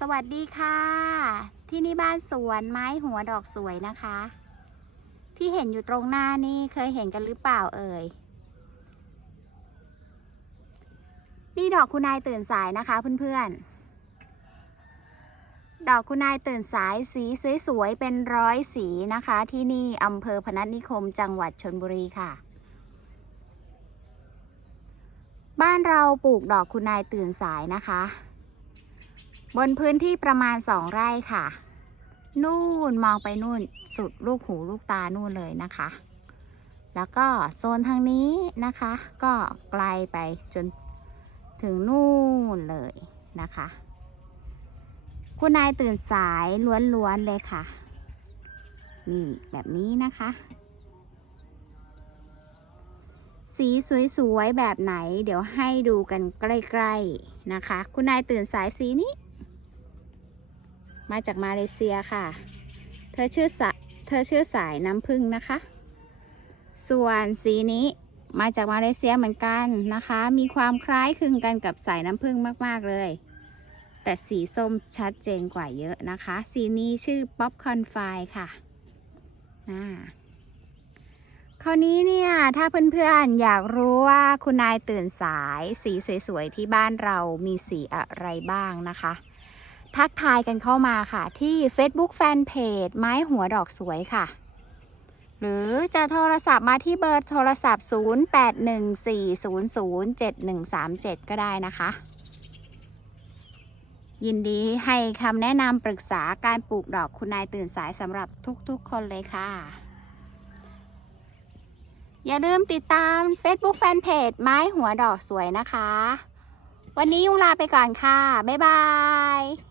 สวัสดีค่ะ ที่นี่บ้านสวนไม้หัวดอกสวยนะคะ ที่เห็นอยู่ตรงหน้านี่เคยเห็นกันหรือเปล่าเอ่ย นี่ดอกคุณนายตื่นสายนะคะเพื่อนๆ ดอกคุณนายตื่นสายสีสวยๆ เป็นร้อยสีนะคะ ที่นี่อำเภอพนัสนิคมจังหวัดชนบุรีค่ะบ้านเราปลูกดอกคุณนายตื่นสายนะคะ บนพื้นที่ประมาณสองไร่ค่ะ นู่นมองไปนู่นสุดลูกหูลูกตานู่นเลยนะคะ แล้วก็โซนทางนี้นะคะ ก็ไกลไปจนถึงนู่นเลยนะคะ คุณนายตื่นสายล้วนๆเลยค่ะ นี่แบบนี้นะคะ สีสวยๆแบบไหน เดี๋ยวให้ดูกันใกล้ๆนะคะ คุณนายตื่นสายสีนี้ มาจากมาเลเซียค่ะ เธอชื่อสะเธอชื่อสายน้ำผึ้งนะคะ ส่วนสีนี้มาจากมาเลเซียเหมือนกันนะคะ มีความคล้ายคลึงกันกับสายน้ำผึ้งมาก ๆ เลย แต่สีส้มชัดเจนกว่าเยอะนะคะ สีนี้ชื่อป๊อปคอนไฟค่ะอ่าคราวนี้เนี่ย ถ้าเพื่อนๆ อยากรู้ว่าคุณนายตื่นสายสีสวยๆ ที่บ้านเรามีสีอะไรบ้างนะคะ ทักทายกันเข้ามาค่ะ ที่ Facebook Fanpage ไม้หัวดอกสวยค่ะ หรือจะโทรศัพท์มาที่เบอร์โทรศัพท์ 0814007137 ก็ได้นะคะ ยินดีให้คำแนะนำปรึกษาการปลูกดอกคุณนายตื่นสายสำหรับทุกๆคนเลยค่ะ อย่าลืมติดตาม Facebook Fanpage ไม้หัวดอกสวยนะคะวันนี้ยุงลาไปก่อนค่ะ บ๊ายบาย